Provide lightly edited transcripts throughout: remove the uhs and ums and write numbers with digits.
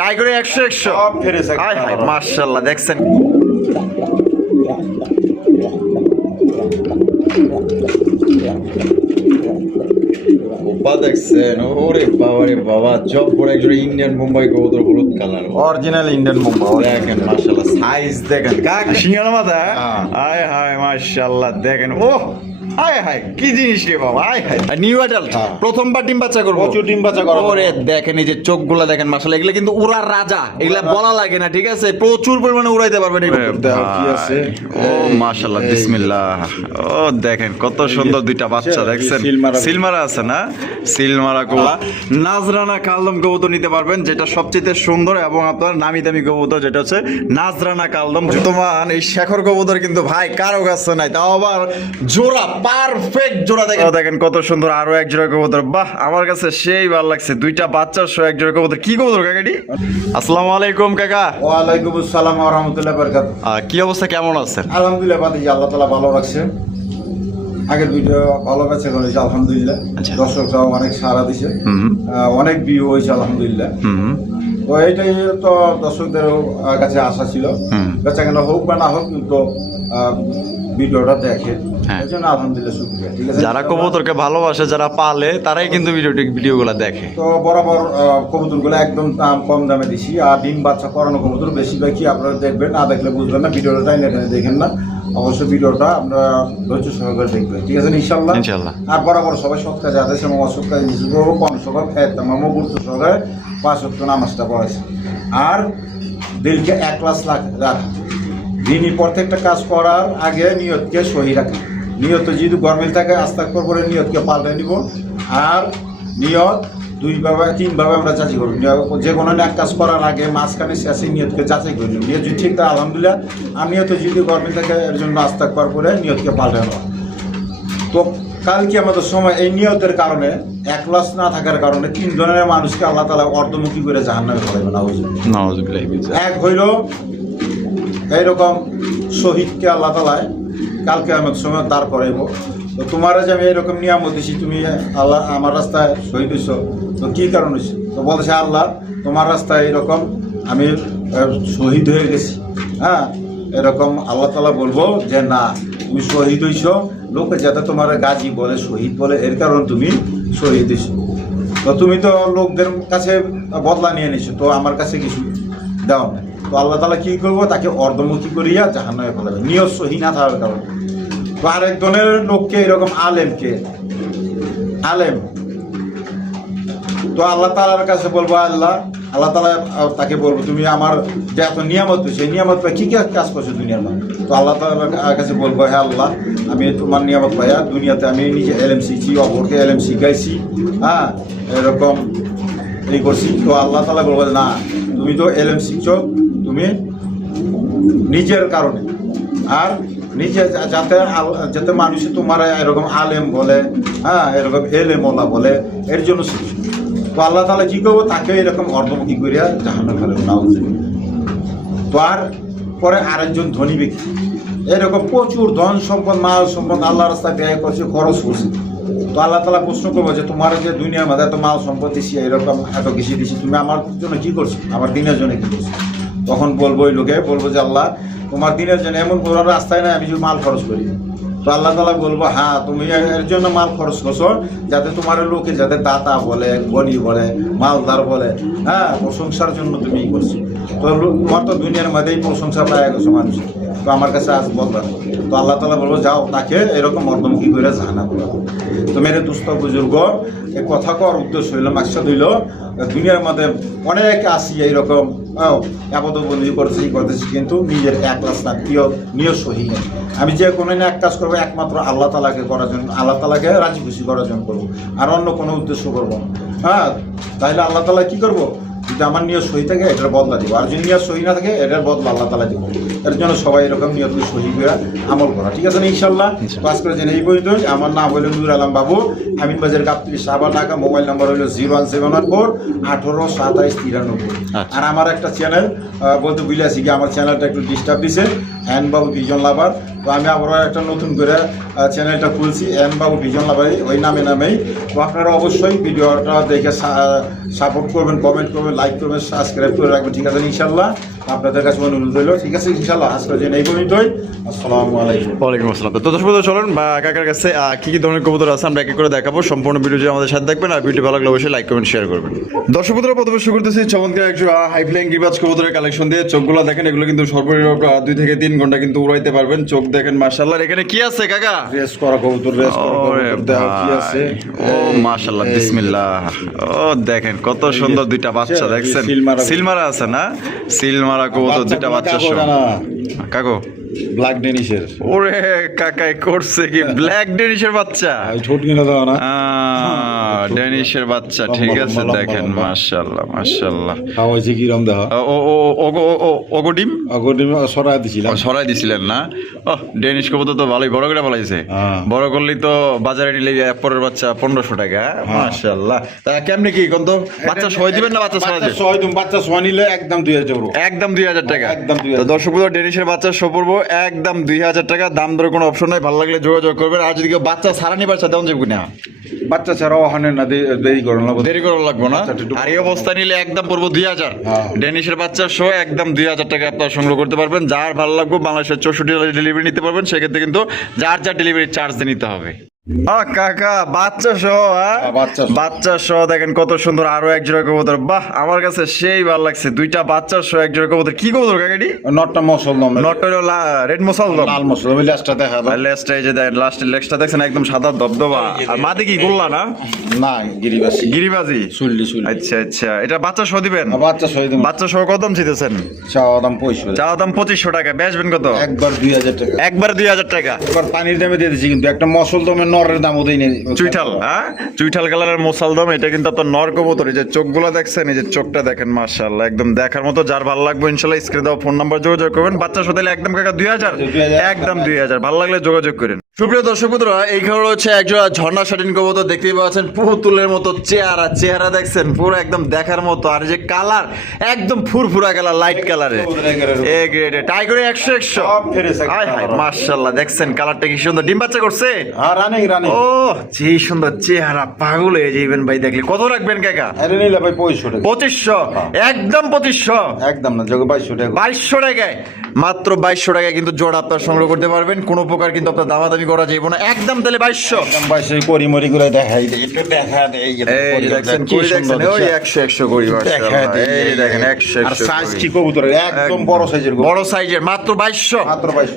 Tiger 100 মাশাআল্লাহ দেখছেন দেখছেন ওরে বাবা রে বাবা জব বড় একজন ইন্ডিয়ান মুম্বাই কবুতর হলুদ কালার অরিজিনাল ইন্ডিয়ান মুম্বাই দেখেন মাশাআল্লাহ সাইজ দেখেন কাক সিঙ্গালা মাথা আয় হায় মাশাআল্লাহ দেখেন ও আয় হায় কি জিনিস রে বাবা আয় হায় নিউ অ্যাডাল্ট প্রথমবার ডিম বাচ্চা করব প্রচুর ডিম বাচ্চা করা ওরে দেখেন এই যে চোখগুলা দেখেন মাশাআল্লাহ এগুলা কিন্তু উড়ার রাজা এগুলা বলা লাগে না ঠিক আছে প্রচুর পরিমাণে উড়াইতে পারবেন কি আছে ও মাশাআল্লাহ বিসমিল্লাহ ও দেখেন কত সুন্দর দুইটা বাচ্চা দেখছেন সিলমারা আছে না সিলমারা কবুতর নাজরানা কালদম কবুতর নিতে পারবেন যেটা সবচেয়ে সুন্দর এবং আপনার নামি দামি কবুতর যেটা হচ্ছে নাজরানা কালদম বর্তমান এই শেখর কবুতর কিন্তু ভাই কারো কাছে নাই তাও আবার জোড়া পারফেক্ট জোড়া দেখেন কত সুন্দর আরো এক জোড়া কবুতর বাহ আমার কাছে সেই ভালো লাগছে দুইটা বাচ্চা সহ এক জোড়া কবুতর কি কবুতর কাকাটি আসসালামু আলাইকুম কাকা ওয়ালাইকুম আসসালাম ওয়া রাহমাতুল্লাহি ওয়া বারাকাতুহু কি অবস্থা কেমন আছেন আলহামদুলিল্লাহ বাদি আল্লাহ তাআলা ভালো রাখছে আগের ভিডিও ভালো কাছে করেছে আলহামদুলিল্লাহ দর্শকরাও অনেক সাড়া দিছে অনেক ভিউ হয়েছে আলহামদুলিল্লাহ তো এইটাই তো দর্শকদের কাছে আশা ছিল বেচা কেন হোক বা না হোক কিন্তু ভিডিওটা দেখে এই জন্য আলহামদুলিল্লাহ শুকরিয়া ঠিক আছে যারা কবুতরকে ভালোবাসে যারা পালে তারাই কিন্তু ভিডিওগুলো দেখে তো বরাবর কবুতরগুলো একদম কম দামে দিছি আর ডিম বাচ্চা করানো কবুতর বেশিরভাগই আপনারা দেখবেন না দেখলে বুঝবেন না ভিডিওটা দেখেন না অবশ্যই ভিডিওটা আপনারা ধৈর্য সহকারে দেখবেন ঠিক আছে ইনশাআল্লাহ আর বরাবর সবাই সৎ কাজে আদেশ এবং অসৎ কাজে নিজে করবো কম সকাল তামামও গুরুত্ব সহকারে 5 ওয়াক্ত নামাজটা পড়াইছে আর দিলকে 1 লাখ রাখা দিনই প্রত্যেকটা কাজ করার আগে নিয়তকে সহি রাখা নিয়ত যদি গরমিল থাকে আস্তাগফির করে নিয়তকে পাল্টে নিব আর নিয়ত 2 ভাবে 3 ভাবে আমরা যাচাই করব যে কোনো এক কাজ করার আগে মাঝখানে শেষে নিয়তকে যাচাই করে নিব নিয়ত যদি ঠিক থাকে আলহামদুলিল্লাহ আর নিয়ত যদি গরমিল থাকে এর জন্য আস্তাগফির করে নিয়তকে পাল্টে নেওয়া তো কালকে আমাদের সময় এই নিয়তের কারণে একলাস না থাকার কারণে 3 ধরনের মানুষকে আল্লাহ তাআলা অর্ধমুখী করে জাহান্নামে ফেলাবে নাউযুবিল্লাহ এক হইল এইরকম শহীদকে আল্লাহ তাআলা কালকে আমার সময় দাঁড় করাইব তো তোমার যে আমি এইরকম নিয়ামত দিছি তুমি আল্লাহ আমার রাস্তায় শহীদ হইছ তো কী কারণ হয়েছে তো বলছে আল্লাহ তোমার রাস্তায় এরকম আমি শহীদ হয়ে গেছি হ্যাঁ এরকম আল্লাহ তাআলা বলবো যে না তুমি শহীদ হইছ লোকে যাতে তোমার গাজী বলে শহীদ বলে এর কারণ তুমি শহীদ হইছ তো তুমি তো লোকদের কাছে বদলা নিয়ে নিছো তো আমার কাছে কিছু দাও না তো আল্লাহ তাআলা কি করবো তাকে অর্ধমুখী করিয়া জাহান্নামে ফেলাবে নিয়ত সহি না থাকার কারণে তো আরেকজনের লোককে এরকম আলেম তো আল্লাহ তাআলার কাছে বলবো আল্লাহ তাআলা তাকে বলবো তুমি আমার যে এত নিয়ামত সেই নিয়ামত পাই কী কাজ করছো দুনিয়ার মধ্যে তো আল্লাহ তাআলার কাছে বলবো হ্যাঁ আল্লাহ আমি তোমার নিয়ামত পাইয়া দুনিয়াতে আমি নিজে এলেম শিখছি অপরকে এলেম শিখাইছি হ্যাঁ এরকম এই করছি তো আল্লাহ তাআলা বলবো না তুমি তো এলেম শিখছো তুমি নিজের কারণে আর নিজে যাতে মানুষে তোমার এরকম আলেম বলে হ্যাঁ এরকম এলেমওয়ালা বলে এর জন্য শিখছো তো আল্লাহ তাআলা কী করবো তাকে এরকম অর্ধমুখী করিয়া জাহান্নামে ফেলবে নাউযুবিল্লাহ তো আর পরে আরেকজন ধনী ব্যক্তি এরকম প্রচুর ধন সম্পদ মাল সম্পদ আল্লাহ রাস্তায় ব্যয় করছে খরচ করছে তো আল্লাহ তাআলা প্রশ্ন করবো যে তোমার যে দুনিয়ার মধ্যে এত মাল সম্পদ দিছি এরকম এত কিছু দিছি তুমি আমার জন্য কী করছো আমার দিনের জন্য কী করছো তখন বলবো ওই লোকে বলবো যে আল্লাহ তোমার দিনের জন্য এমন কোনো রাস্তায় নাই আমি যদি মাল খরচ করি তো আল্লাহ তাআলা বলবো হ্যাঁ তুমি এর জন্য মাল খরচ করছো যাতে তোমার লোকে যাতে দাতা বলে গনি বলে মালদার বলে হ্যাঁ প্রশংসার জন্য তুমি ই করছো তো তোমার তো দুনিয়ার মধ্যেই প্রশংসা পায় গেছো মানুষ তো আমার কাছে আজ বলবা তো আল্লাহ তাআলা বলবো যাও তাকে এরকম অর্ধমুখী করে জাহান্নামে ফেলাবো তো মেরে দুস্থ বুজুর্গ এই কথা কর উদ্দেশ্য হইল মাকসাদ হইল দুনিয়ার মধ্যে অনেক আসি এইরকম আপাতবন্দি করতেছি কিন্তু নিজের একলাস না নিয়ত সহি আমি যে কোনো এক কাজ করবো একমাত্র আল্লাহ তাআলাকে করার জন্য আল্লাহ তাআলাকে রাজি খুশি করার জন্য করবো আর অন্য কোনো উদ্দেশ্য করবো না হ্যাঁ তাহলে আল্লাহ তাআলা কী করবো যদি আমার নিয়ত সহি থাকে এটার বদলা দিব আর যদি নিয়ত সহি না থাকে এটার বদলা আল্লাহ তাআলা দিব এর জন্য সবাই এরকম নিয়তকে সহি করে আমল করা ঠিক আছে না ইনশাআল্লাহ পাস করে জেনে এই পর্যন্ত আমার নাম হইল নূর আলম বাবু আমিন বাজার গাবতলী সাভার ঢাকা মোবাইল নাম্বার হইল 01714 18 27 93 আর আমার একটা চ্যানেল বলতে বুঝলে আসি কি আমার চ্যানেলটা একটু ডিস্টার্ব দিছে এন বাবু ভিজন লাভার। তো আমি আবারও একটা নতুন করে চ্যানেলটা খুলছি এন বাবু ভিজন লাভারই, ওই নামেই। তো আপনারা অবশ্যই ভিডিওটা দেখে সাপোর্ট করবেন, কমেন্ট করবেন, লাইক করবেন, সাবস্ক্রাইব করে রাখবেন, ঠিক আছে ইনশাল্লাহ। আপনাদের কাছে অনুরোধ রইল, ঠিক আছে ইনশাল্লাহ। আজকের জন্য এই পর্যন্তই। আসসালামু আলাইকুম। ওয়ালাইকুম আসসালাম। তো দর্শক বন্ধু চলুন বা কাকার কাছে কি কি ধরনের কবুতর আছে আমরা এক এক করে দেখাবো। সম্পূর্ণ ভিডিওটি আমাদের সাথে দেখবেন, আর ভিডিও ভালো লাগলে অবশ্যই লাইক করবেন, শেয়ার করবেন। দর্শক বন্ধুরা প্রথমে শুরু করতেছি চমৎকার একটু হাই ফ্লাইং গিরিবাজ কবুতরের কালেকশন দিয়ে। চোখগুলো দেখেন, এগুলো কিন্তু সর্বনিম্ন 2 থেকে 3 ঘন্টা কিন্তু উড়াইতে পারবেন। চোখ দেখেন মাশাআল্লাহ। এখানে কি আছে কাকা? রেস করা কবুতর, রেস করা কবুতর দেওয়া কি আছে? ও মাশাআল্লাহ, বিসমিল্লাহ। ও দেখেন কত সুন্দর দুইটা বাচ্চা, দেখছেন সিলমারা আছে না? সিলমারা কবুতর দুইটা বাচ্চা সহ। কাকো ব্ল্যাক ডেনিশের। ওরে কাকাই করছে কি ব্ল্যাক ডেনিশের বাচ্চা? ছোট কিনা দাও না, ডেনিশের বাচ্চা, ঠিক আছে দেখেন মাশাআল্লাহ মাশাআল্লাহ। খাওয়াইছে কি রকম দেখা? ও ও ওগো ডিম সরাই দিছিলাম, সরাই দিছিলেন না? ও ডেনিশ কবুতর তো ভালোই বড় করে বলাইছে। বড় করলেই তো বাজারে নিলে পরের বাচ্চা 1500 টাকা। মাশাআল্লাহ। তা কেমনে কি কোন তো বাচ্চা সহ দিবেন না বাচ্চা সহ দিবেন? সহ দিবেন, বাচ্চা সহ নিলে একদম 2000 টাকা। একদম 2000 টাকা। একদম 2000। তো দর্শক বন্ধু ডেনিশের বাচ্চা সহ পড়বো একদম 2000 টাকা। দাম দরে কোনো অপশন নাই, ভালো লাগলে যোগাযোগ করবেন। আর যদি কেউ বাচ্চা ছাড়া নিবার চায় তেমন যাবো না, বাচ্চা ছাড়াও ওখানে না দেরি করেন না, দেরি করা লাগবে না। আর এই অবস্থা নিলে একদম পড়বো 2000। ডেনিশের বাচ্চা সহ একদম 2000 টাকা আপনারা সংগ্রহ করতে পারবেন। যার ভালো লাগবে বাংলাদেশের 64 ডেলিভারি নিতে পারবেন। সেক্ষেত্রে কিন্তু যার ডেলিভারি চার্জ নিতে হবে। কাকা বাচ্চা সহ, বাচ্চা সহ দেখেন কত সুন্দর। আরো এক জোড়া কবুতর, বাহ আমার কাছে সেই ভালো লাগছে। দুইটা বাচ্চা সহ এক জোড়া কবুতর। কি কবুতর কাকাটি? নটটা মসলদম, নটটা রেড মসলদম, লাল মসলদম। লেজটা দেখা দাও, লেজটা এই যে দেখেন, লাস্টের লেজটা দেখছেন একদম সাদা দবদবা। আর মাদি কি গোল্লা না? না গিরিবাসী, গিরিবাজি সুল্লি। আচ্ছা আচ্ছা। এটা বাচ্চা সহ দিবেন? বাচ্চা সহ দিবেন। বাচ্চা সহ কত দাম চাইতেছেন? চাওয়া দাম 2500। চাওয়া দাম 2500 টাকা। বেচবেন কত? একবার 2000 টাকা। একবার 2000 টাকা। একবার পানির দামে দিয়ে দিচ্ছি, কিন্তু একটা মসলদমের নরের দাম ওদেরই নেই। চুইঠাল, হ্যাঁ চুইঠাল কালারের মোসালদম। এটা কিন্তু আপনার নর কবুতর। এই যে চোখগুলো দেখছেন, এই যে চোখটা দেখেন মাশাআল্লাহ, একদম দেখার মতো। যার ভালো লাগবে ইনশাআল্লাহ স্ক্রিনে দাও ফোন নাম্বার যোগাযোগ করবেন। বাচ্চা সাথে একদম কাকা 2000, একদম 2000। ভালো লাগলে যোগাযোগ করেন। সুপ্রিয় দর্শক বন্ধুরা, এইখানে হচ্ছে একজোড়া ঝর্ণা শাটিন কবুতর দেখতেই পাচ্ছেন। পুতুলের মতো চেহারা দেখছেন, পুরো একদম দেখার মতো। আর যে কালার একদম ফুরফুরা কালার, লাইট কালারের, A grade tiger 100 high high মাশাআল্লাহ। দেখছেন কালারটা কি সুন্দর। ডিম বাচ্চা করছে? হ্যাঁ রানিং। ও যে সুন্দর চেহারা, পাগল হয়ে যাবেন ভাই দেখলে। কত রাখবেন কাকা? আরে নিলে ভাই 2500 টাকা। 2500, একদম 2500। একদম না, যোগ 2200 টাকা। 2200 টাকায়, মাত্র 2200 টাকায় কিন্তু জোড়া আপনার সংগ্রহ করতে পারবেন। কোনো প্রকার কিন্তু আপনার দামাদামি করা যাবে না, একদম তাহলে 2200। একদম 2200 করি মরি করে দেখাই দেই, একটু দেখা দেই। এই দেখছেন কি সুন্দর, ওই 100 করি মাশাআল্লাহ। এই দেখেন 100। আর সাইজ কি কবুতর, একদম বড় সাইজের, বড় সাইজের। মাত্র 2200,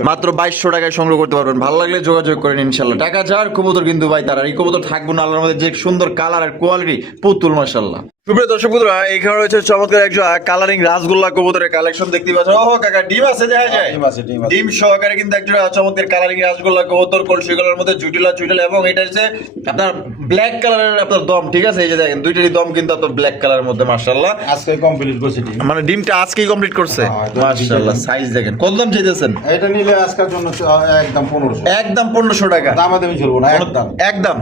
মাত্র 2200 টাকায় সংগ্রহ করতে পারবেন। ভালো লাগলে যোগাযোগ করেন ইনশাআল্লাহ। টাকা যার কবুতর কিন্তু ভাই তার। আর এই কবুতর থাকবে না আল্লাহর মধ্যে। যে সুন্দর কালার আর কোয়ালিটি, পুতুল মাশাআল্লাহ। সুপ্রিয় দর্শক বন্ধুরা, এইখানে রয়েছে চমৎকার একজন কালারিং রাসগোল্লা কবুতরের কালেকশন দেখতে পাচ্ছেন। ও কাকা ডিম আছে দেখা যায়? ডিম সহকারে কিন্তু একটা চমৎকার কালারিং রাসগোল্লা কবুতর, কলসি কালারের মধ্যে চুইটাল। এবং এটা হচ্ছে আপনার ব্ল্যাক কালারের আপনার দম, ঠিক আছে? এই যে দেখেন দুইটারই দম কিন্তু আপনার ব্ল্যাক কালারের মধ্যে মাশাআল্লাহ। আজকে কমপ্লিট করছে, মানে ডিমটা আজকেই কমপ্লিট করছে মাশাআল্লাহ। সাইজ দেখেন। কত দাম চাইতেছেন? এটা নিলে আজকের জন্য একদম 1500, একদম 1500 টাকা। দামাদামি চলবো না, একদম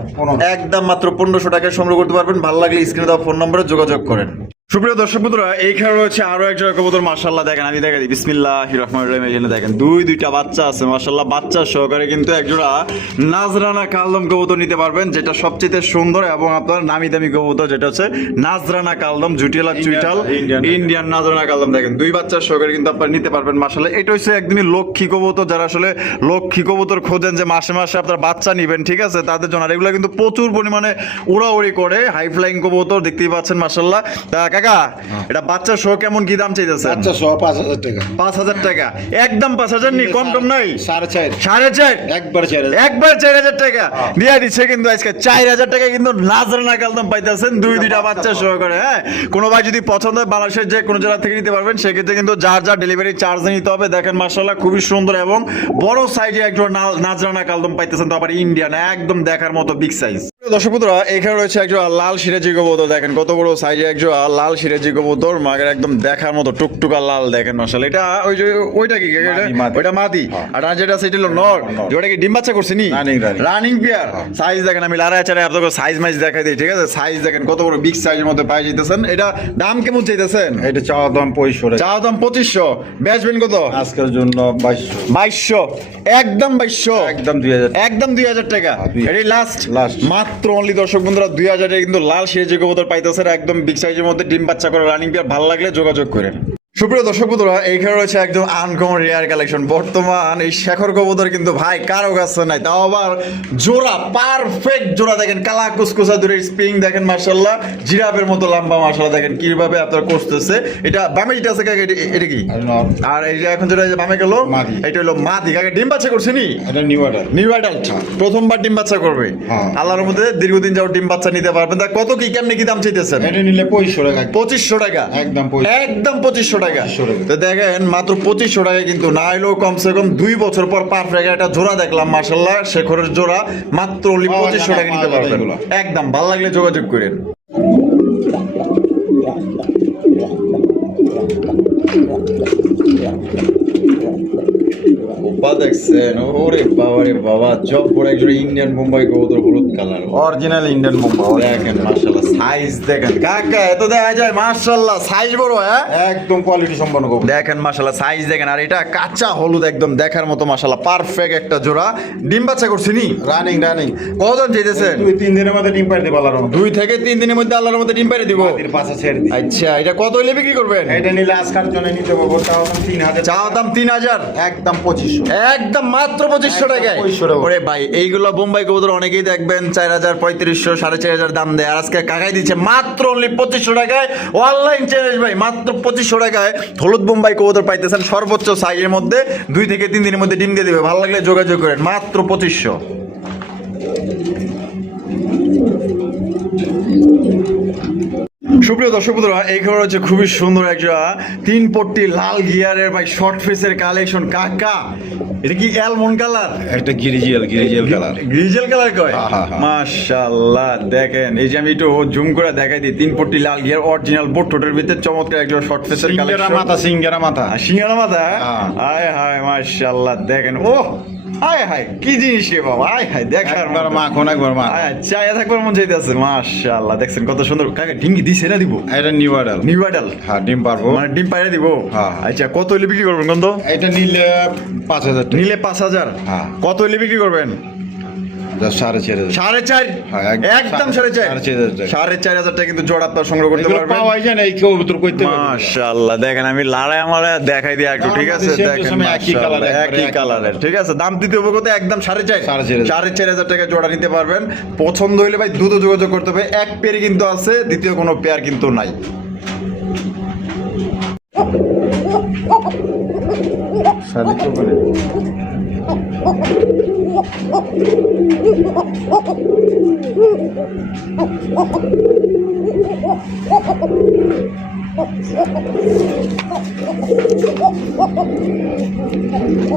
একদম মাত্র 1500 টাকায় সংগ্রহ করতে পারবেন। ভালো লাগলে স্ক্রিনে দেওয়া ফোন নম্বরে যোগাযোগ করেন। সুপ্রিয় দর্শক বন্ধুরা, এইখানে রয়েছে আরো এক জোড়া কবুতর মাশাআল্লাহ। দেখেন আমি দেখাই দিই, বিসমিল্লাহির রহমানির রহিম। এখানে দেখেন দুইটা বাচ্চা আছে মাশাআল্লাহ। বাচ্চা সহকারে কিন্তু এক জোড়া নাজরানা কালদম কবুতর নিতে পারবেন, যেটা সবচেয়ে সুন্দর এবং আপনার নামি দামি কবুতর, যেটা হচ্ছে নাজরানা কালদম জুটিয়ালা চুইটাল ইন্ডিয়ান নাজরানা কালদম। দেখেন দুই বাচ্চা সহকারে কিন্তু আপনারা নিতে পারবেন মাশাআল্লাহ। এটা হচ্ছে একদমই লক্ষ্মী কবুতর। যারা আসলে লক্ষ্মী কবুতর খোঁজেন, যে মাসে মাসে আপনার বাচ্চা নিবেন, ঠিক আছে, তাদের জন্য। আর এগুলো কিন্তু প্রচুর পরিমাণে উড়াউড়ি করে, হাই ফ্লাইং কবুতর দেখতেই পাচ্ছেন মাশাআল্লাহ। তা কাকা এটা বাচ্চা সহ কেমন কি দাম চাইতেছে? বাচ্চা সহ 5000 টাকা। 5000 টাকা, একদম 5000 নি, কম টম নাই? 4.5, একবার 4000 টাকা দিয়ে দিচ্ছে কিন্তু আজকে। 4000 টাকা কিন্তু নাজরানা কালদম পাইতেছেন দুইটা বাচ্চা সহকারে। হ্যাঁ, কোনো ভাই যদি পছন্দ হয় বাংলাদেশের যে কোনো জায়গা থেকে নিতে পারবেন। সেক্ষেত্রে কিন্তু যার ডেলিভারি চার্জ নিতে হবে। দেখেন মাশাআল্লাহ খুবই সুন্দর এবং বড় সাইজে একজন নাজরানা কালদম পাইতেছেন। তো আবার ইন্ডিয়ান, একদম দেখার মতো বিগ সাইজ। দর্শক বন্ধুরা, এখানে রয়েছে একজন লাল সিরাজি কবুতর। দেখেন কত বড় সাইজে একজন লাল সিরাজি কবুতর, মাগের একদম দেখার মতো টুকটুকা লাল। দেখেন মাশাআল্লাহ, এটা ওই যে ওইটা কি ওইটা মাদি, আর যেটা সেটা হলো নর। যেটা কি ডিম বাচ্চা করছে নি, রানিং পেয়ার। সাইজ দেখেন, আমি লারা চারে আপনাদের সাইজ মাইজ দেখাই দিই, ঠিক আছে? সাইজ দেখেন কত বড় বিগ সাইজের মধ্যে পাই যেতেছেন। এটা দাম কেমন চাইতেছেন? এটা চাওয়া দাম 2500, চাওয়া দাম 2500, বেচবেন কত? আজকের জন্য 2200, একদম 2200, একদম 2000, একদম 2000 টাকা। এটাই লাস্ট লাস্ট মাত্র অনলি দর্শক বন্ধুরা 2000 টাকা কিন্তু লাল সিরাজি কবুতর পাইতেছেন, একদম বিগ সাইজের মধ্যে ডিম বাচ্চা করে রানিং পেয়ার। ভালো লাগলে যোগাযোগ করেন। সুপ্রিয় দর্শক বন্ধুরা, এইখানে রয়েছে একদম আনকমন রেয়ার কালেকশন। বর্তমান এই শেখর কবুতর কিন্তু ভাই কারো কাছে নাই, তাও আবার জোড়া, পারফেক্ট জোড়া। দেখেন কালা কুসকুসা দূরের স্প্রিং দেখেন মাশাআল্লাহ, জিরাফের মতো লম্বা মাশাআল্লাহ। দেখেন কিভাবে আপনার করতেছে। এটা বামে যেটা আছে কাকে, এটা কি? আর এই যে এখন যেটা বামে গেল, এটা হলো মাদি। কাকে ডিম বাচ্চা করছে নি? এটা নিউ অ্যাডাল্ট, নিউ অ্যাডাল্ট, প্রথমবার ডিম বাচ্চা করবে। আল্লাহর মধ্যে দীর্ঘদিন যাও ডিম বাচ্চা নিতে পারবেন। তা কত কি কেমনে কি দাম চাইতেছেন? এটা নিলে 2500 টাকা, 2500 টাকা, একদম একদম 2500 টাকা। তো দেখেন মাত্র 2500 টাকা কিন্তু না এলেও কমসে কম 2 বছর পর পারফেক্ট একটা জোড়া দেখলাম মাশাআল্লাহ, শেখরের জোড়া। মাত্র 2500 টাকা নিতে পারবেন একদম। ভালো লাগলে যোগাযোগ করেন। দেখছেন, ওরে বাবা রে বাবা, জব বড় একজন ইন্ডিয়ান মুম্বাই কবুতর, হলুদ কালার, অরিজিনাল ইন্ডিয়ান মুম্বাই। দেখেন মাশাআল্লাহ সাইজ দেখেন কাকা, এত দেখা যায় মাশাআল্লাহ সাইজ বড়। হ্যাঁ, একদম কোয়ালিটি সম্পন্ন কবুতর। দেখেন মাশাআল্লাহ সাইজ দেখেন। আর এটা কাঁচা হলুদ একদম দেখার মতো মাশাআল্লাহ, পারফেক্ট একটা জোড়া। ডিম বাচ্চা করছে নি? Running running. কতজন চাইতেছেন? 2-3 দিনের মধ্যে ডিম পাইতে পারলাম। 2 থেকে 3 দিনের মধ্যে আল্লাহর মধ্যে ডিম পাইরে দিব। এর পাশে ছেড়ে দিই। আচ্ছা, এটা কত হইলে বিক্রি করবেন? এটা নিলে আজকার জন্য নিতে পারবো, চাওয়া দাম 3000, চাওয়া দাম 3000, একদম 2500, একদম মাত্র 2500 টাকায়। ওরে ভাই, এইগুলো বোম্বাই কবুতর অনেকেই দেখবেন 4000, 3500, 4500 দাম দেয়। আর আজকে কাকাই দিচ্ছে মাত্র অনলি 2500 টাকায়। অনলাইন চ্যালেঞ্জ ভাই, মাত্র 2500 টাকায় হলুদ বোম্বাই কবুতর পাইতেছেন সর্বোচ্চ সাইজের মধ্যে। 2 থেকে 3 দিনের মধ্যে ডিম দিয়ে দিবে। ভালো লাগলে যোগাযোগ করেন, মাত্র 2500। সুপ্রিয় দর্শক বন্ধুরা, এই খবর হচ্ছে খুবই সুন্দর একটা 3 পট্টি লাল গিয়ারের ভাই শর্ট ফেসের কালেকশন। কাকা এটা কি অ্যালমন্ড কালার? একটা গিরিজিয়াল কালার, গ্রিজেল কালার কয়। মাশাআল্লাহ, দেখেন এই যে আমি একটু জুম করে দেখাই দিই। 3 পট্টি লাল গিয়ার, অরিজিনাল বোটটোটের ভিতরে চমৎকার একটা শর্ট ফেসের কালেকশন। সিঙ্গারা মাথা, সিঙ্গারা মাথা। হায় হায় মাশাআল্লাহ, দেখেন ও হায় হায় কি জিনিস রে বাবা, হায় হায় দেখার একবার মাখন, একবার মা চায়া থাকবার মন চাইতেছে। মাশাআল্লাহ, দেখছেন কত সুন্দর। কাকা ডিঙ্গি দিছে না দিব? এটা নিউ অ্যাডাল্ট, নিউ অ্যাডাল্ট। হ্যাঁ ডিম পারবো, মানে ডিম পাইরে দিব। আচ্ছা, কত হইলে বিক্রি করবেন গন্ধ? এটা নিলে 5000 টাকা। নিলে 5000। হ্যাঁ। কত হইলে বিক্রি করবেন? 4.5, 4.5, একদম 4.5, 4.5 টাকা কিন্তু জোড়া আপনার সংগ্রহ করতে পারবেন। পাওয়া যায় না এই কবুতর কইতে। মাশাআল্লাহ, দেখেন আমি লাড়াই আমার দেখাই দিই একটু, ঠিক আছে? দেখেন একই কালারের, ঠিক আছে? দাম দিতে হবে কত? একদম 4.5, 4.5 টাকা জোড়া নিতে পারবেন। পছন্দ হইলে ভাই দ্রুত যোগাযোগ করতে হবে। এক পেয়ার কিন্তু আছে, দ্বিতীয় কোনো পেয়ার কিন্তু নাই।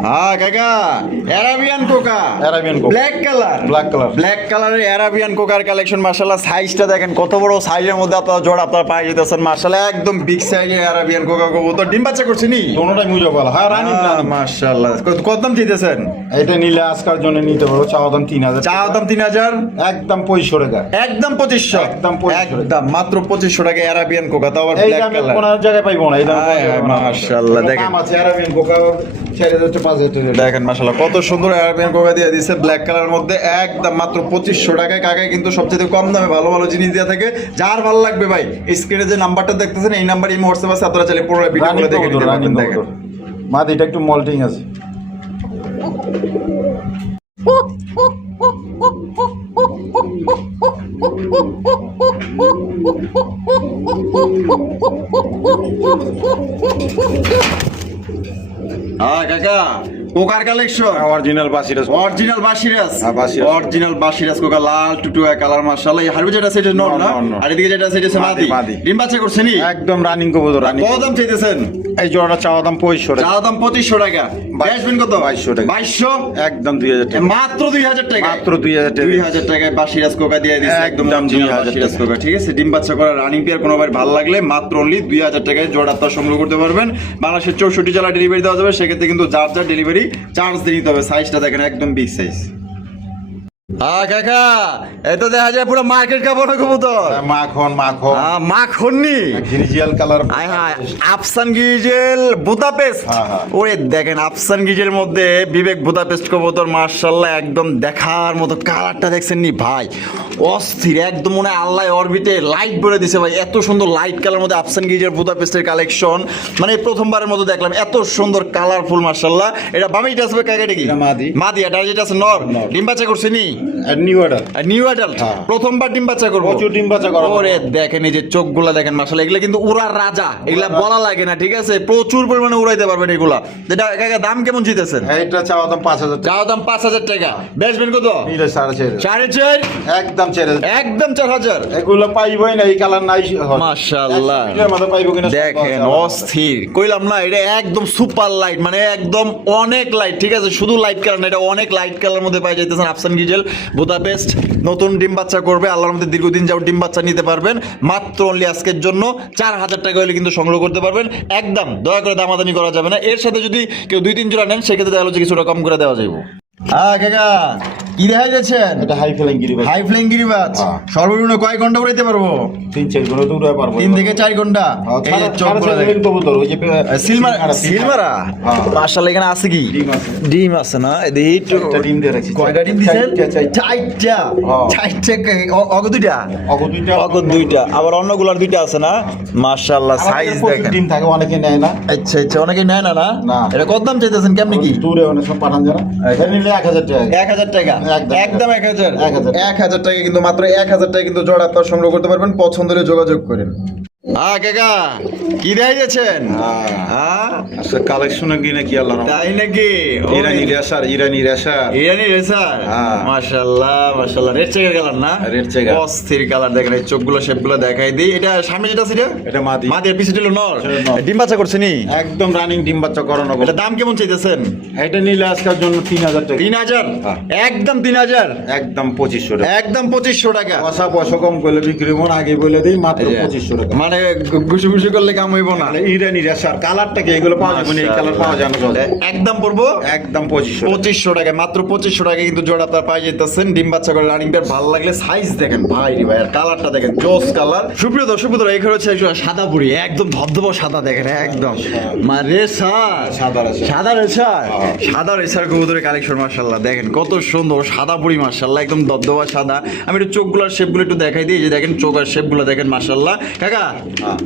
হ্যাঁ কাকা, Arabian Coca, black colour, black কালারের অ্যারাবিয়ান কোকার কালেকশন। মাশাআল্লাহ সাইজটা দেখেন কত বড় সাইজের মধ্যে আপনারা জোড়া আপনারা পাই যেতেছেন। মাশাআল্লাহ একদম বিগ সাইজের অ্যারাবিয়ান কোকা কবুতর। ডিম বাচ্চা করছে নি? দোনোটাই মুজো বলা। হ্যাঁ রানিং। মাশাআল্লাহ, কত দাম চাইতেছেন? এটা নিলে আজকার জন্য নিতে পারবো, চাওয়া দাম 3000, চাওয়া দাম 3000, একদম 2500 টাকা, একদম 2500, একদম মাত্র 2500 টাকা অ্যারাবিয়ান কোকা, তাও আবার ব্ল্যাক কালার। কোন জায়গায় পাইবো না এই দাম। মাশাআল্লাহ, দেখেন আছে অ্যারাবিয়ান কোকা 4000 টাকা। দেখেন মাশাআল্লাহ কত সুন্দর অ্যারাবিয়ান কোকা দিয়ে দিয়েছে ব্ল্যাক কালারের মধ্যে, একদম মাত্র 2500 টাকায়। কাকায় কিন্তু সবচেয়ে কম দামে ভালো ভালো জিনিস দিয়ে থাকে। যার ভালো লাগবে ভাই, স্ক্রিনে যে নাম্বারটা দেখতেছেন এই নাম্বারে হোয়াটসঅ্যাপ আছে, আপনারা চাইলে পুরো ভিডিওগুলো দেখে নিতে পারবেন। দেখেন মাদি এটা একটু মল্টিং আছে। হ্যাঁ কাকা, কোকার কালেকশন, অরিজিনাল বাসিরাজ, অরিজিনাল বাসিরাজ, হ্যাঁ, বাসিরাজ। অরিজিনাল বাসিরাজ কোকা, লাল টুটুয়া কালার মাশাআল্লাহ। এই হারবে যেটা সেটা নর না, নর। আর এদিকে যেটা সেটা মাদি, মাদি। মাদি। ডিম বাচ্চা করছে নি? একদম রানিং কবুতর, রানিং। কত দাম চাইতেছেন? এই জোড়াটা চাওয়া দাম 2500 টাকা, চাওয়া দাম 2500 টাকা, বেচবেন কত? 2200 টাকা। 2200, একদম 2000 টাকা, মাত্র 2000 টাকা, মাত্র 2000 টাকা। 2000 টাকায় বাসিরাজ কোকা দিয়ে দিচ্ছে, একদম একদম অরিজিনাল 2000 বাসিরাজ কোকা। ঠিক আছে, ডিম বাচ্চা করা রানিং পেয়ার কোনো ভাই ভালো লাগলে মাত্র অনলি 2000 টাকায় জোড়া আপনারা সংগ্রহ করতে পারবেন। বাংলাদেশের 64 জেলা ডেলিভারি দেওয়া যাবে, সেক্ষেত্রে কিন্তু যার যার ডেলিভারি চার্জ দিয়ে নিতে হবে। সাইজটা দেখেন একদম বিগ সাইজ। কাকা এই তো দেখা যায় পুরো মার্কেট কাপড় কবুতর, মাখন, মাখন, মাখননি গ্রিজিয়াল কালার। আয় হায়, আফসান গিজেল বুদাপেস্ট। হ্যাঁ, হ্যাঁ। ওরে দেখেন আফসান গিজের মধ্যে বিবেক বুদাপেস্ট কবুতর, মাশাআল্লাহ একদম দেখার মতো। কালারটা দেখছেন নি ভাই, অস্থির একদম, মনে হয় আল্লাহ অরবিটে লাইট ভরে দিছে ভাই। এত সুন্দর লাইট কালার মধ্যে আফসান গিজের বুদাপেস্টের কালেকশন, মানে প্রথমবারের মতো দেখলাম এত সুন্দর কালারফুল মাশাআল্লাহ। এটা বামিটা আসবে কাকাটা কি? এটা মাদি। মাদি। এটা যেটা আছে নর, নর। ডিম বাচ্চা করছে নি? নিউ অর্ডার, নিউ অ্যাডাল্ট, হ্যাঁ। প্রথমবার ডিম বাচ্চা করবো। প্রচুর ডিম বাচ্চা করা। ওরে দেখেন এই যে চোখগুলা দেখেন মাশাআল্লাহ, এগুলা কিন্তু উড়ার রাজা, এগুলা বলা লাগে না। ঠিক আছে, প্রচুর পরিমাণে উড়াইতে পারবেন এগুলা। যেটা কাকা দাম কেমন জিতেছেন? এইটা চাওয়া দাম 5000 টাকা, চাও দাম 5000 টাকা, বেচবেন কত? এটা 4.5, 4.5, একদম 4000, একদম 4000। এগুলো পাইবই না, এই কালার নাই। মাশাআল্লাহ, এর মধ্যে পাইবো কিনা দেখেন অস্থির, কইলাম না এটা একদম সুপার লাইট, মানে একদম অনেক লাইট। ঠিক আছে, শুধু লাইট কালার না, এটা অনেক লাইট কালার মধ্যে পাই যাইতেছেন। আফসান গিজেল বুদাপেস্ট নতুন ডিম বাচ্চা করবে, আল্লাহর মধ্যে দীর্ঘদিন যাও ডিম বাচ্চা নিতে পারবেন। মাত্র অনলি আজকের জন্য 4000 টাকা হলে কিন্তু সংগ্রহ করতে পারবেন। একদম দয়া করে দামাদামি করা যাবে না। এর সাথে যদি কেউ 2-3 জোড়া নেন, সেক্ষেত্রে দেখা হচ্ছে কিছুটা কম করে দেওয়া যাবে। কাকা কি দেখা যাচ্ছেন? এটা হাই ফ্লাইং গিরিবাজ, হাই ফ্লাইং গিরিবাজ। হ্যাঁ। সর্বনিম্ন কয় ঘন্টা উড়াইতে পারবো? 3-4 ঘন্টা তো উড়াতে পারবো। 3 থেকে 4 ঘন্টা। এই যে চোখ গুলো দেখেন। কবুতর, ওই যে সিলমারা হ্যাঁ। মাশাআল্লাহ, এখানে আছে কি? ডিম আছে। ডিম আছে না? এই একটু একটা ডিম দিয়ে রাখছি। কয়টা ডিম দিছেন? 4টা। 4টা। হ্যাঁ। 4টা অগ দুইটা। অগদুইটা, অগ দুইটা, আবার অন্যগুলোর দুইটা আছে না? মাশাআল্লাহ, সাইজ দেখেন। ডিম থাকে, অনেকে নেয় না। আচ্ছা আচ্ছা, অনেকে নেয় না না? না। এটা কত দাম চাইতেছেন, কেমনে কি? দূরে অনেক সব পাঠান যারা, এটা নিলে 1000 টাকা। 1000 টাকা, একদম। একদম 1000। 1000 1000 টাকা, কিন্তু মাত্র 1000 টাকা কিন্তু জোড়া আপনারা সংগ্রহ করতে পারবেন। পছন্দ হলে যোগাযোগ করেন। কাকা কি দেখাই যাচ্ছেন? আচ্ছা, কালেকশনে কি নাকি আল্লাহ রহমত। তাই নাকি? ইরানি রেশার, ইরানি রেশার। ইরানি রেসার, হ্যাঁ। মাশাআল্লাহ মাশাআল্লাহ। রেড চেকের কালার না? Red checker. অস্থির কালার দেখেন, এই চোখগুলো শেপগুলো দেখাই দিই। এটা সামনে যেটা ছিল এটা মাদি। মাদি, আর পিছে ছিল নর। সেটা নর। ডিম বাচ্চা করছে নি? একদম রানিং ডিম বাচ্চা করানো। এটা দাম কেমন চাইতেছেন? এটা নিলে আজকের জন্য 3000 টাকা। 3000, হ্যাঁ। একদম 3000, একদম 2500 টাকা। একদম 2500 টাকা। পয়সা কম করলে বিক্রি মন আগে বলে দিই, মাত্র 2500 টাকা। মানে ঘুষি ঘুষি করলে কাম হইব না। ইরানি রেশার কালারটা কি, এগুলো পাওয়া যাবে না, এই কালার পাওয়া যায় না সহজে। একদম পড়বো একদম 2500 টাকা। 2500 টাকা, মাত্র 2500 টাকা কিন্তু জোড়া আপনার পাই যেতেছেন। ডিম বাচ্চা করে রানিং পেয়ার, ভালো লাগলে সাইজ দেখেন ভাই রে ভাই, আর কালারটা দেখেন জোস কালার। সুপ্রিয় দর্শক বন্ধুরা, এখানে হচ্ছে সাদা পুরি, একদম ধবধবা সাদা দেখেন, একদম রেসার, সাদা রেসার। সাদা রেসার, সাদা রেসার কবুতরের কালেকশন মাশাআল্লাহ দেখেন কত সুন্দর। সাদা পুরি মাশাআল্লাহ, একদম ধবধবা সাদা। আমি একটু চোখগুলোর শেপগুলো একটু দেখাই দিই, যে দেখেন চোখের শেপগুলো দেখেন মাশাআল্লাহ। কাকা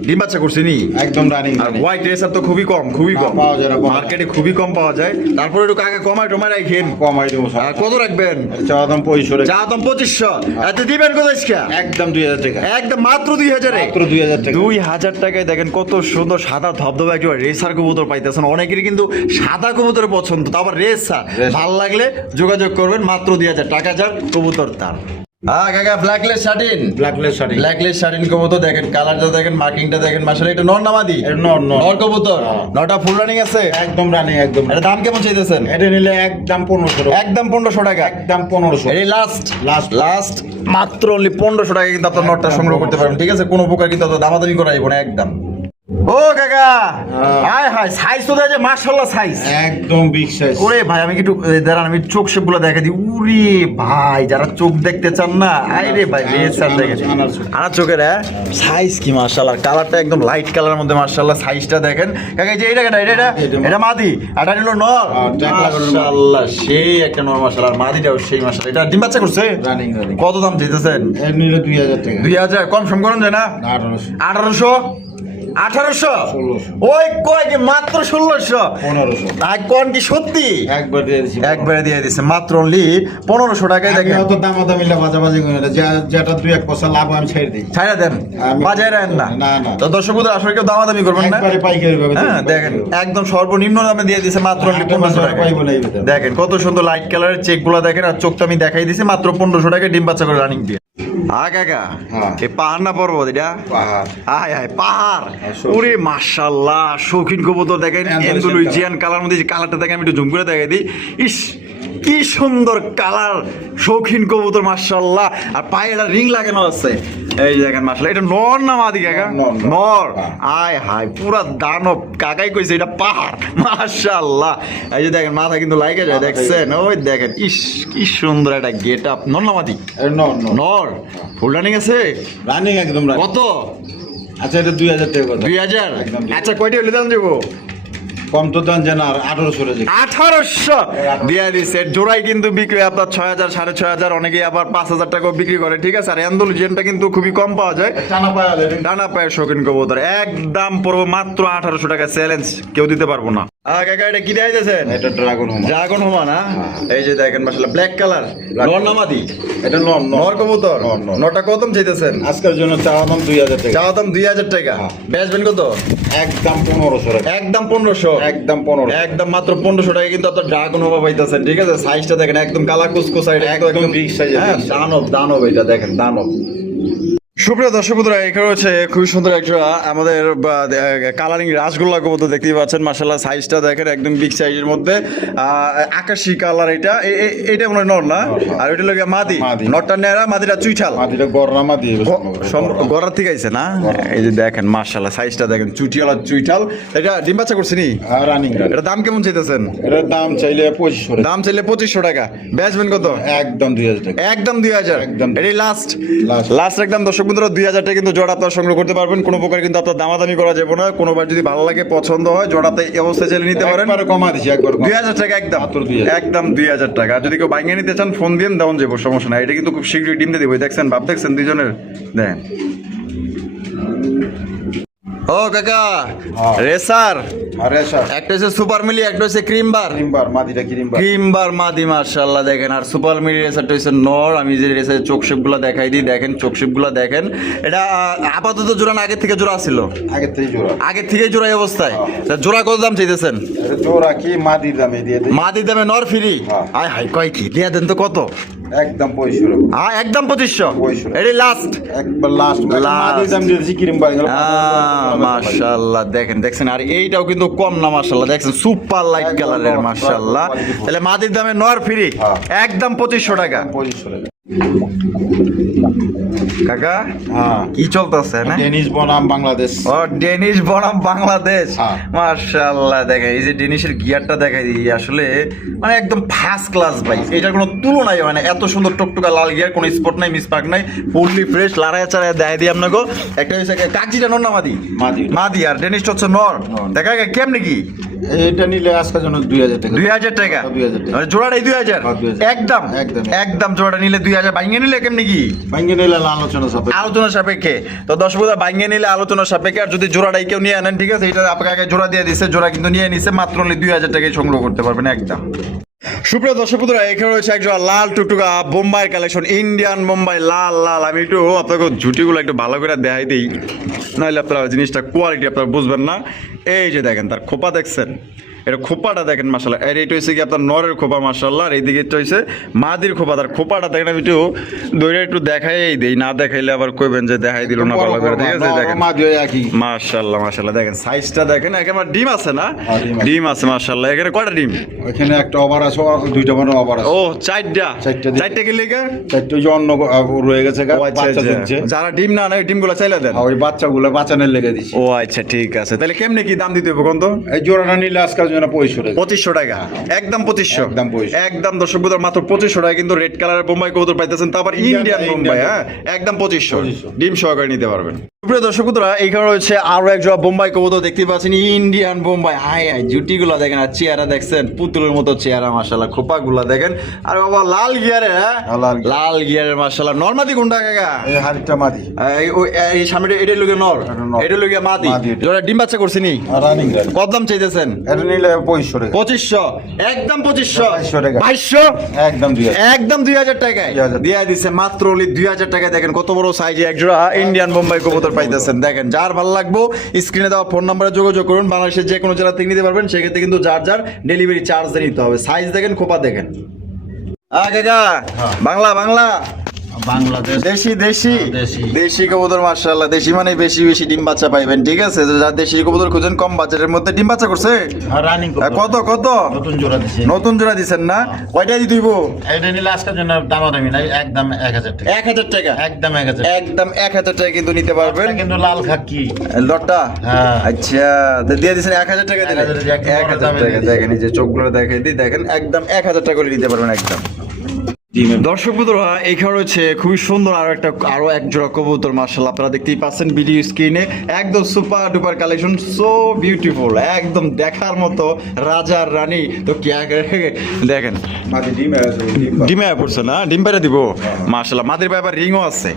ডিম বাচ্চা করছে নি? একদম রানিং। আর হোয়াইট রেসার তো খুবই কম, খুবই কম পাওয়া যায় না, মার্কেটে, খুবই কম পাওয়া যায়। তারপরে একটু কাকা কমায় টমায় রাখেন। কমাই দেবো। আর কত রাখবেন? চাওয়া দাম 2500 টাকা। চা দাম 2500, এতে দিবেন কত আজকে? একদম 2000 টাকা। একদম মাত্র 2000 এ। মাত্র 2000 টাকা। 2000 টাকায় দেখেন কত সুন্দর সাদা ধবধবে একটা রেসার কবুতর পাইতেছেন। অনেকেরই কিন্তু সাদা কবুতর পছন্দ, তো আবার রেসার ভালো লাগলে যোগাযোগ করবেন। মাত্র 2000 টাকা যার কবুতর তার। কাকা ব্ল্যাকলেস শার্টিন, ব্ল্যাকলেস শাড়ি। ব্ল্যাকলেস শার্টিন কবুতর দেখেন, কালারটা দেখেন, মার্কিংটা দেখেন মাশাআল্লাহ। এটা নর নামাদি? নর, নর। নর কবুতর, হ্যাঁ। নটা ফুল রানিং আছে? একদম রানিং, একদম। এটা দাম কেমন চাইতেছেন? এটা নিলে একদম 1500 টাকা। একদম 1500 টাকা, একদম 1500। এই লাস্ট লাস্ট। লাস্ট মাত্র অনলি 1500 টাকা কিন্তু আপনার নটটা সংগ্রহ করতে পারবেন। ঠিক আছে, কোনো প্রকার কিন্তু দামাদামি করা যাবে না একদম। ও কাকা, হাই হাই, সাইজ তো দেখে মাশাআল্লাহ, সাইজ একদম বিগ সাইজ। ওরে ভাই, আমি একটু দাঁড়ান, আমি চোখ শেপগুলো দেখা দিই। উরে ভাই, যারা চোখ দেখতে চান না, আরে ভাই রেসার দেখেন, আনার চোখের সাইজ কি মাশাআল্লাহ। কালারটা একদম লাইট কালারের মধ্যে মাশাআল্লাহ, সাইজটা দেখেন কাকা। এই যে এটা এটা মাদি, এটা নিল নর মাশাআল্লাহ, সেই একটা নর মাশাআল্লাহ। আর মাদিটাও সেই মাশাআল্লাহ। এটা ডিম বাচ্চা করছে? Running, running. কত দাম চাইতেছেন? এর নিলে 2000 টাকা। 2000 কম সম করেন যায় না? 1800। 1800, 1800 1600 ওই কয় কি মাত্র 1600 1500 আর কোন কি সত্যি একবার দিয়ে দিছি একবারে দিয়ে দিছে মাত্র অনলি 1500 টাকায় দেখেন দেখেন অত দামাদামিলা বাজাবাজি করে না যেটা 2-1 পয়সা লাভ আমি ছেড়ে দিই ছাইরা দেন বাজারে রাখেন না না না তো দর্শক বন্ধুরা আসলে কেউ দামাদামি করবেন না একবারে পাইকারি ভাবে হ্যাঁ দেখেন একদম সর্বনিম্ন দামে দিয়ে দিছে মাত্র অনলি 1500 টাকা পাইবো না এই ভিতরে। দেখেন কত সুন্দর লাইট কালারের চেকগুলো দেখেন আর চোখটা আমি দেখাই দিছি মাত্র 1500 টাকায় ডিম বাচ্চা করে রানিং দিয়ে কাকা হ্যাঁ। এই পাহাড় না পর্বত এটা পাহাড় আয় আয় পাহাড় শৌখিন। ওরে মাশাআল্লাহ শৌখিন কবুতর দেখেন Andalusian এন্ডালুইজিয়ান কালার মধ্যে যে কালারটা দেখেন আমি একটু জুম করে দেখাই দিই ইস কি সুন্দর কালার শৌখিন কবুতর মাশাআল্লাহ আর পায়ে একটা রিং লাগানো আছে এই যে দেখেন মাশাআল্লাহ এটা নর না মাদি কাকা নর, নর। নর হ্যাঁ। আয় হায় পুরা দানব কাকাই কইছে এটা পাহাড় মাশাআল্লাহ এই যে দেখেন মাথা কিন্তু লাইগা যায় দেখছেন ওই দেখেন ইস কি সুন্দর একটা গেট আপ নর না মাদি নো নো নর ফুল রানিং আছে রানিং একদম রানিং কত আচ্ছা এটা 2000 টাকা করে 2000 একদম। আচ্ছা কয়টি হলে দাম দেবো কম তো দাম জানা আর 1800 রে 1800 দিয়া দিছে জোড়াই কিন্তু বিক্রি হয় আপনার 6000 6500 অনেকেই আবার 5000 টাকাও বিক্রি করে ঠিক আছে আর অ্যান্ডালুজিয়ানটা কিন্তু খুবই কম পাওয়া যায় টানা পায়ালে টানা পায়ের শৌখিন কবুতর একদম পড়বো মাত্র 1800 টাকা চ্যালেঞ্জ কেউ দিতে পারবো না কাকা এটা কি দেখাইতেছেন এটা ড্রাগন হোম ড্রাগন হোমা না হ্যাঁ। এই যে দেখেন মাশাআল্লাহ ব্ল্যাক কালার Black নর নামাদি এটা নন নর কবুতর নর, নর। নটা কত চাইতেছেন আজকের জন্য চাওয়া দাম 2000 টাকা চাওয়া দাম 2000 টাকা হ্যাঁ। বেচবেন কত একদম 1500 টাকা একদম 1500 একদম 1500 একদম মাত্র 1500 টাকা কিন্তু আপনার ড্রাগন হোমা পাইতেছেন ঠিক আছে সাইজটা দেখেন একদম কালা কুচকু সাইড একদম big size এর, হ্যাঁ, big size। দানব দানব এটা দেখেন দানব সুপ্রিয় দর্শক বন্ধুরা এখানে হচ্ছে খুবই সুন্দর একটা আমাদের কালারিং রাসগোল্লা কবুতর দেখতেই পাচ্ছেন মাশাআল্লাহ সাইজটা দেখেন একদম বিগ সাইজের মধ্যে আকাশি কালার এটা এটা মনে হয় নর না আর ওইটা লাগে মাদি মাদি। নরটা নেড়া মাদিটা চুইঠাল মাটিটা গররামা দিয়ে গড়ার থেকে আইছে না এই যে দেখেন মাশাআল্লাহ সাইজটা দেখেন চুইঠাল আর চুইঠাল এটা ডিম বাচ্চা করছে নি আর রানিং এটা দাম কেমন চাইতেছেন এটার দাম চাইলে 2500 টাকা দাম চাইলে 2500 টাকা বেচবেন কত একদম 2000 টাকা একদম 2000 একদম। এটাই লাস্ট Last। লাস্ট একদম দর্শক বন্ধুরা 2000 টাকা কিন্তু জোড়া আপনারা সংগ্রহ করতে পারবেন কোনো প্রকার কিন্তু আপনার দামাদামি করা যাবে না কোনোবার যদি ভালো লাগে পছন্দ হয় জোড়াতে এই অবস্থায় চাইলে নিতে পারেন একবার কমা দিছি একবার কম। 2000 টাকা একদম মাত্র 2000 একদম 2000 টাকা আর যদি কেউ বাইঙ্গে নিতে চান ফোন দিয়ে দেওয়া যাবো সমস্যা নাই এটা কিন্তু খুব শীঘ্রই ডিম দিয়ে দেবো দেখছেন ভাব দেখছেন দুজনের দেখেন ও কাকা হ্যাঁ। রেসার আরে স্যার একটা হচ্ছে সুপার মিলি একটা হচ্ছে ক্রিম বার ক্রিমবার মাটিটা ক্রিমবার ক্রিমবার মাদি মাশাআল্লাহ দেখেন আর সুপার মিলি রেসারটা হচ্ছে নর আমি যে রেসারের চোখ শেপগুলো দেখাই দিই দেখেন চোখ শেপগুলো দেখেন এটা আপাতত জোড়া না আগে থেকে জোড়া ছিল আগে থেকে জোড়া আগে থেকে জোড়া এই অবস্থায় তা জোড়া কত দাম চাইতেছেন এটা জোড়া কি মাটির দামে দিয়ে দিই মাদি দামে নর ফ্রি হ্যাঁ। আয় হাই কয় কি দিয়া দেন তো কত একদম 2500 টাকা একদম 2500 এটাই লাস্ট একবার লাস্ট Last। মাটির দাম দিয়ে দিছি ক্রিমবার মাশাআল্লাহ দেখেন দেখছেন আর এইটাও কিন্তু কম না মাশাআল্লাহ দেখছেন সুপার লাইট একদম কালারের নর, মাশাআল্লাহ quality। তাহলে মাদির দামে নর ফ্রি হ্যাঁ। একদম 2500 টাকা 2500 টাকা কাকা হ্যাঁ কি চলতেছে না টেনিস বনাম বাংলাদেশ ও ডেনিশ বনাম বাংলাদেশ হ্যাঁ। মাশাআল্লাহ দেখেন এই যে ডেনিশের গিয়ারটা দেখাই দিই আসলে মানে একদম ফার্স্ট ক্লাস ভাই এটার কোনো তুলনাই হয় না এত সুন্দর টকটকা লাল গিয়ার কোনো স্পট নাই মিস পাক নাই ফুললি ফ্রেশ লাড়ায় চাড়ায় দেয় দিই আপনাকে একটা হচ্ছে কাকজিটা নর না মাদি মাদি মাদি আর ডেনিশটা হচ্ছে নর দেখা কেমনি কি এটা নিলে আজকের জন্য 2000 টাকা 2000 টাকা 2000 টাকা। মানে জোড়াটাই 2000 হ্যাঁ, 2000 একদম একদম। একদম জোড়াটা নিলে 2000 বাইঙ্গে নিলে কেমনি কি ভাঙ্গে নিলে আলোচনা সাপেক্ষে আলোচনা সাপেক্ষে তো 10 বোধা বাইঙ্গে নিলে আলোচনা সাপেক্ষে আর যদি জোড়াটাই কেউ নিয়ে আনেন ঠিক আছে এটা আপনাকে আগে জোড়া দিয়ে দিছে জোড়া কিন্তু নিয়ে নিছে মাত্র 2000 টাকায় সংগ্রহ করতে পারবেন একদম সুপ্রিয় দর্শক বন্ধুরা এখানে রয়েছে একজন লাল টুকটুকা বোম্বাইয়ের কালেকশন ইন্ডিয়ান বোম্বাই লাল লাল আমি একটু আপনাকে ঝুটিগুলো একটু ভালো করে দেখাই দিই নাহলে আপনারা জিনিসটা কোয়ালিটি আপনারা বুঝবেন না এই যে দেখেন তার খোপা দেখছেন এটা খোপাটা দেখেন মাশাআল্লাহ আর এইটা হচ্ছে কি আপনার নরের খোপা মাশাআল্লাহ আর এইদিকে এটা হচ্ছে মাদির খোপা তার খোপাটা দেখেন আমি একটু দৌড়ে একটু দেখাই দেই না দেখাইলে আবার কইবেন যে দেখাই দিল না ভালো করে ঠিক আছে দেখেন মাদি একই মাশাআল্লাহ মাশাআল্লাহ দেখেন সাইজটা দেখেন একেবারে ডিম আছে না হ্যাঁ, ডিম আছে। ডিম আছে মাশাআল্লাহ এখানে কয়টা ডিম ওখানে একটা ওভার আছে দুইটা মানে ওভার আছে ও চারটা চারটা দিয়ে- চারটা কি লেগে চারটে যে অন্য রয়ে গেছে গা, ও আচ্ছা বাচ্চা আচ্ছা। দিচ্ছে যারা ডিম না নেয় ডিমগুলো চাইলে দেন আর ওই বাচ্চাগুলো বাঁচানোর লেগে দিছি ও আচ্ছা ঠিক আছে তাহলে কেমনে কি দাম দিতে হবে কোন তো এই জোড়াটা নিলে আজকাল জন্য 2500 টাকা 2500 টাকা একদম 2500 একদম 2500 একদম দর্শক বন্ধুরা মাত্র 2500 টাকা কিন্তু রেড কালারের বোম্বাই কবুতর পাইতেছেন তা আবার Indian Indian Indian Bombay Bombay. হ্যাঁ একদম 2500 2500 ডিম সহকারে নিতে পারবেন প্রিয় দর্শক বন্ধুরা, এইখানে রয়েছে আরো এক জোড়া বোম্বাই কবুতর দেখতে পাচ্ছেন, ইন্ডিয়ান বোম্বাই। হাই হাই জুটিগুলো দেখেন আর চেহারা দেখছেন, পুতুলের মতো চেহারা মাশাআল্লাহ, খোপাগুলা দেখেন। আর বাবা লাল গিয়ারের, হ্যাঁ লাল গিয়ারের মাশাআল্লাহ। নরমাদি কোনটা কাকা? এই হাড়িটা মাদি, এই সামনে এটা লুগে নর, এটা লুগে মাদি। জোড়া ডিম বাচ্চা করছে নি? রানিং কত দাম চাইতেছেন? এটা নিলে 2500 টাকা। 2500, একদম 2500, 2200 একদম 2000, একদম 2000 টাকায় দিয়ে দিছে, মাত্র 2000 টাকায়। দেখেন কত বড় সাইজে এক জোড়া ইন্ডিয়ান বোম্বাই কবুতর পাইতেছেন। দেখেন যার ভালো লাগবে স্ক্রিনে দেওয়া ফোন নাম্বারে যোগাযোগ করুন, বাংলাদেশের যে কোনো জেলা থেকে নিতে পারবেন। সেক্ষেত্রে কিন্তু যার যার ডেলিভারি চার্জ দিয়ে নিতে হবে। সাইজ দেখেন, খোপা দেখেন। কাকা বাংলা বাংলা বাংলাদেশ দেশি দেশি দেশি কবুতর মাশাআল্লাহ। দেশি মানে বেশি বেশি ডিম বাচ্চা পাইবেন, ঠিক আছে? যারা দেশি কবুতর খুঁজেন কম বাজেটের মধ্যে, ডিম বাচ্চা করছে রানিং কত কত? নতুন জোড়া দিছে, নতুন জোড়া দিছেন না? কয়টা দিয়ে দিব? এটা নিলে আজকের জন্য দামাদামি নাই, একদম 1000 টাকা। 1000 টাকা, একদম 1000, একদম 1000 টাকা কিন্তু নিতে পারবেন। কিন্তু লাল খাকি লটটা, হ্যাঁ। আচ্ছা দিয়ে দিয়েছেন 1000 টাকা দিলে। 1000 টাকা দেখেন, এই যে চোখগুলো দেখে দিই, দেখেন একদম 1000 টাকা করে নিতে পারবেন একদম। দর্শক বন্ধুরা, এইখানে রয়েছে খুবই সুন্দর আরো এক জোড়া কবুতর মাশাআল্লাহ। আপনারা দেখতেই পাচ্ছেন ভিডিও স্ক্রিনে, একদম super duper collection, so beautiful, একদম দেখার মতো রাজার রানী। তো কি দেখেন ডিমে পড়ছে না? ডিম পেরে দিব মাশাআল্লাহ। মাদের ব্যাপার রিংও আছে,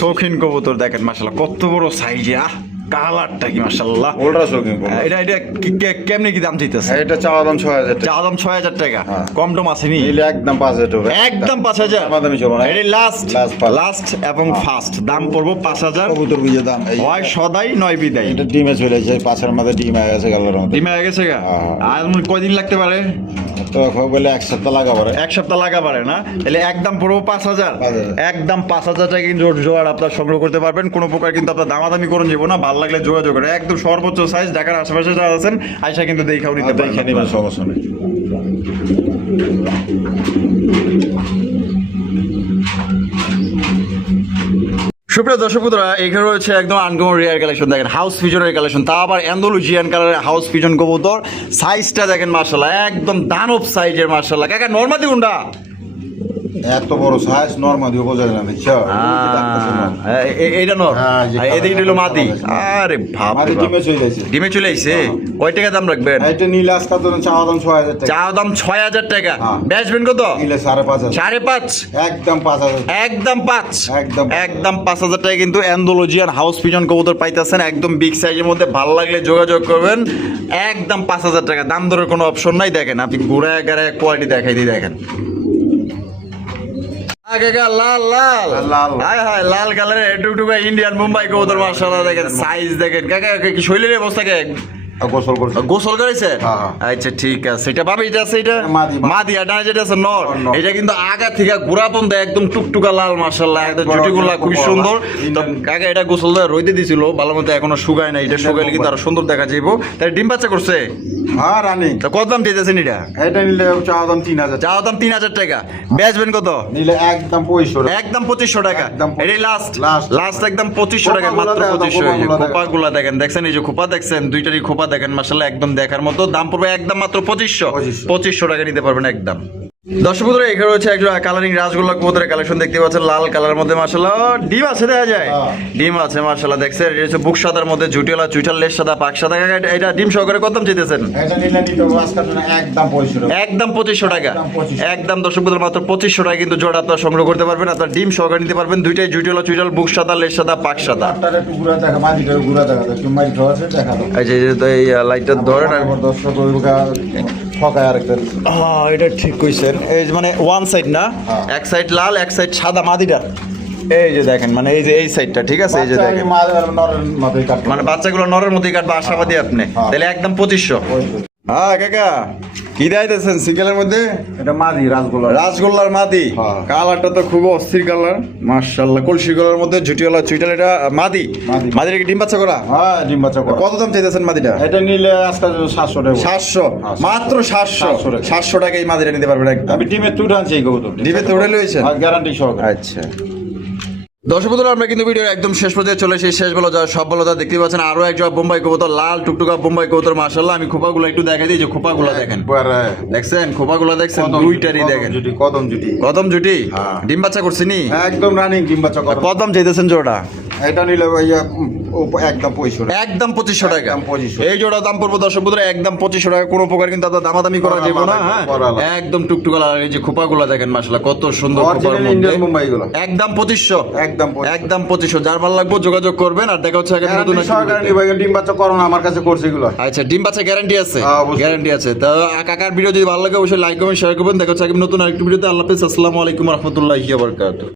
শৌখিন কবুতর দেখেন মাশাআল্লাহ, কত বড় সাইজে। কালারটা কি মাশাআল্লাহ, এটা এটা কেমনে কি দাম চাইতেছে? এটা চাওয়া দাম 6000 টাকা। চাওয়া দাম 6000 টাকা, কম টম আসেনি? নিলে একদম 5000 টাকা, একদম 5000। দামাদামি চলবে না, এটা লাস্ট লাস্ট এবং ফার্স্ট দাম পড়বো 5000। কবুতর বুঝে দাম হয় সদাই নয় বিদায়। এটা ডিমে চলে যায়, পাঁচের মধ্যে ডিম হয়ে গেছে গালের মধ্যে। ডিমে হয়ে গেছে গা? আর কয়দিন লাগতে পারে? তো বলে এক সপ্তাহ লাগা পারে। এক সপ্তাহ লাগা পারে না? তাহলে একদম পড়বো 5000, একদম 5000 টাকা কিন্তু জোয়ার আপনার সংগ্রহ করতে পারবেন। কোনো প্রকার কিন্তু আপনার দামাদামি করে যাবো না, ভালো লাগলে যোগাযোগ করে। একদম সর্বোচ্চ সাইজ, ঢাকার আশেপাশে যারা আছেন আইসা কিন্তু দেখাও নিতে পারেন, সমস্যা নেই। সুপ্রিয় দর্শক বন্ধুরা, এখানে রয়েছে একদম আনকমন রেয়ার কালেকশন। দেখেন হাউস পিজনের কালেকশন, তা আবার অ্যান্ডালুজিয়ান কালারের হাউস পিজন কবুতর। সাইজটা দেখেন মাশাআল্লাহ, একদম দানব সাইজের মাশাআল্লাহ। কাকা নরমাদি কোনটা? এত বড় সাইজ নরমাদি বোঝা যায় না, দেখছো? এইটা নর, এদিকে হলো মাদি। আরে বাপ রে বাপ, ডিমে চলে যাচ্ছে। ডিমে চলে আইছে। কয় টাকা দাম রাখবেন? এটা নিলে আজকাল তো চাওয়া দাম 6000 টাকা। চাওয়া দাম 6000 টাকা, বেচবেন কত? নিলে 5.5, 5.5, একদম 5000, একদম 5, একদম একদম 5000 টাকা কিন্তু অ্যান্ডালুজিয়ান হাউস পিজন কবুতর পাইতেছেন, একদম বিগ সাইজের মধ্যে। ভালো লাগলে যোগাযোগ করবেন, একদম 5000 টাকা। দাম দরের কোনো অপশন নাই। দেখেন আপনি ঘুরায় গাড়ায় কোয়ালিটি দেখাই দিই, দেখেন লাল লাল হায় হায় লাল কালারের টুকটুকা ইন্ডিয়ান মুম্বাই কবুতর মাশাআল্লাহ। দেখেন সাইজ দেখেন। কাকা কি শৈলের অবস্থা কে? গোসল করছে, গোসল করেছে? আচ্ছা ঠিক আছে। এটা বাবা এটা আছে, এটা মাদি, আর ডানে যেটা আছে নর। এটা কিন্তু আগা থেকে ঘোরা পর্যন্ত একদম টুকটুকা লাল মাশাআল্লাহ, একদম জুটিগুলা খুব সুন্দর। তো কাকা এটা গোসল দিয়ে রইতে দিছিল ভালো মতো, এখনো শুকায় না। এটা শুকাইলে কিন্তু আরো সুন্দর দেখা যাইবো। তাই ডিম বাচ্চা করছে? হ্যাঁ রানিং। তো কত দাম দিতেছেন এটা? এটা নিলে চাওয়া দাম 3000, চাওয়া দাম 3000 টাকা, বেচবেন কত? নিলে একদম 2500, একদম 2500 টাকা। এটাই লাস্ট লাস্ট একদম 2500 টাকা, মাত্র 2500। খোপাগুলা দেখেন, দেখছেন এই যে খোপা দেখছেন, দুইটারই খোপা দেখেন মাশাআল্লাহ, একদম দেখার মতো। দাম পড়বে একদম মাত্র 2500 টাকা নিতে পারবেন একদম। দর্শক বন্ধুরা, এখানে হচ্ছে একজন কালারিং রাজগোল্লা কবুতরের কালেকশন দেখতে পাচ্ছেন, লাল কালারের মধ্যে মাশাআল্লাহ। ডিম আছে দেখা যায়, ডিম আছে মাশাআল্লাহ। দেখছেন এটা হচ্ছে বুক সাদার মধ্যে ঝুটিওয়ালা চুইটাল লেস সাদা পাক সাদা। এটা ডিম সহকারে কত দাম চাইতেছেন? এটা নিলে নিতে হবে আজকাল একদম 2500 টাকা, একদম 2500 টাকা, একদম। দর্শক বন্ধুরা মাত্র 2500 টাকা কিন্তু জোড়া আপনারা সংগ্রহ করতে পারবেন। আপনার ডিম সহকারে নিতে পারবেন, দুইটাই ঝুটিওয়ালা চুইটাল, বুক সাদা লেস সাদা পাক সাদা। আটটারে টুকরা দেখা, মাদিটা গুড়া দেখা, তুমি মাই খাওয়াছে দেখা দাও। এই যে এই লাইটটা ধরেন আর দর্শক ওইগুলা ঠকায় আরেকটা। এটা ঠিক কইছেন। এই মানে ওয়ান সাইড না, এক সাইড লাল এক সাইড সাদা মাদিটা। এই যে দেখেন মানে এই যে এই সাইডটা ঠিক আছে, এই যে দেখেন মানে বাচ্চাগুলো নরের মধ্যেই কাটবে আশাবাদী আপনি। তাহলে একদম 2500। হ্যাঁ কাকা কি দেখাইতেছেন সিঙ্গেলের মধ্যে? এটা মাদি রাজগোল্লা, রাজগোল্লার মাদি। কালারটা তো খুব অস্থির কালার মাশাআল্লাহ, কলসি কালার মধ্যে ঝুটিওয়ালা চুইটাল। এটা মাদি, মাদির কি ডিম বাচ্চা করা? হ্যাঁ ডিম বাচ্চা করা। কত দাম চাইতেছেন মাদিটা? এটা নিলে আজকাল 700 টাকা। 700, মাত্র 700 টাকা এই মাদিটা নিতে পারবেন একদম। আমি ডিমে তুলে আনছি এই কবুতর, ডিমে তুলে লইছেন গ্যারান্টি সহকারে। আচ্ছা দর্শক বন্ধুরা, আমরা কিন্তু ভিডিওর একদম শেষ পর্যায়ে চলে এসেছি। শেষ বলো যা সব বলো তা দেখতে পাচ্ছেন। আরো এক জোড়া বোম্বাই কবুতর, লাল টুকটুকা বোম্বাই কবুতর মাশাআল্লাহ। আমি খোপাগুলো একটু দেখাই দিই, যে খোপাগুলো দেখেন, দেখছেন খোপাগুলো দেখছেন, দুইটারই দেখেন কদম জুটি, কদম জুটি। ডিম বাচ্চা করছিনি? একদম রানিং ডিম বাচ্চা। কদম চাইতেছেন জোড়া? এটা নিলে ভাইয়া একদম 2500 একদম 2500 টাকা। একদম 2500। এই জোড়া দাম পড়বে দর্শক বন্ধুরা একদম 2500 টাকা। কোনো প্রকার কিন্তু আপনার দামাদামি করা যাবে না। হ্যাঁ একদম টুকটুকা। আর এই যে খোপাগুলো দেখেন মাশাআল্লাহ কত সুন্দর খোপার অরিজিনাল মধ্যে। ইন্ডিয়ান মুম্বাই গুলো একদম 2500। একদম একদম 2500। যার ভালো লাগবে যোগাযোগ করবেন। আর দেখা হচ্ছে আগে নতুন একটা সহকারে ভাই ডিম বাচ্চা করো না আমার কাছে করছে এগুলো। আচ্ছা ডিম বাচ্চা গ্যারান্টি আছে? হ্যাঁ, অবশ্যই। গ্যারান্টি আছে। তো কাকার ভিডিও যদি ভালো লাগে অবশ্যই লাইক কমেন্ট শেয়ার করবেন। দেখা হচ্ছে আগে নতুন আরেকটা ভিডিওতে। আল্লাহ হাফেজ। আসসালামু আলাইকুম ওয়া রাহমাতুল্লাহি ওয়া বারাকাতুহু।